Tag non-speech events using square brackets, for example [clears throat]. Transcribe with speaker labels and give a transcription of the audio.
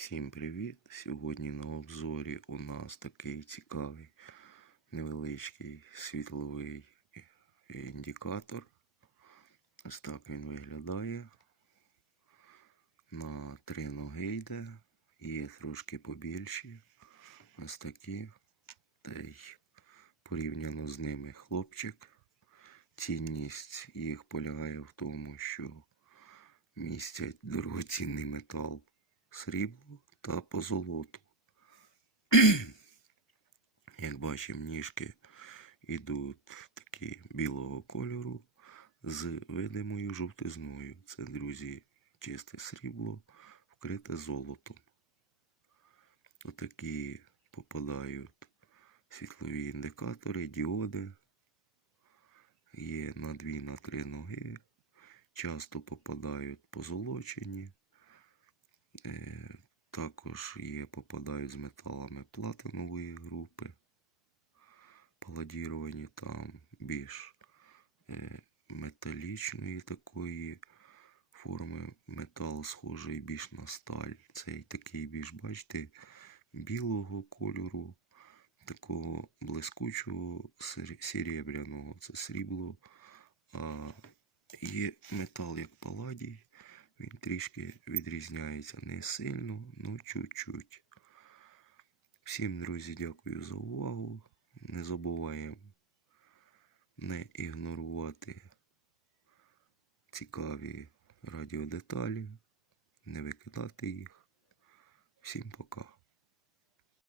Speaker 1: Всім привіт! Сьогодні на обзорі у нас такий цікавий невеличкий світловий індикатор. Ось так він виглядає. На три ноги йде, є трошки побільші. Ось такі. Та порівняно з ними хлопчик. Цінність їх полягає в тому, що містять дорогоцінний метал срібло та позолоту. [clears throat] Як бачимо, ніжки йдуть такі білого кольору з видимою жовтизною. Це, друзі, чисте срібло, вкрите золотом. Отакі попадають світлові індикатори, діоди. Є на дві, на три ноги. Часто попадають позолочені. Е, Також є попадають з металами платинової групи, паладіровані там більш е, металічної такої форми метал схожий більш на сталь. Цей такий більш, бачите, білого кольору, такого блискучого серебряного. Це срібло. А є метал як паладій. Він трішки відрізняється не сильно, ну чуть-чуть. Всім, друзі, дякую за увагу. Не забуваємо не ігнорувати цікаві радіодеталі, не викидати їх. Всім пока.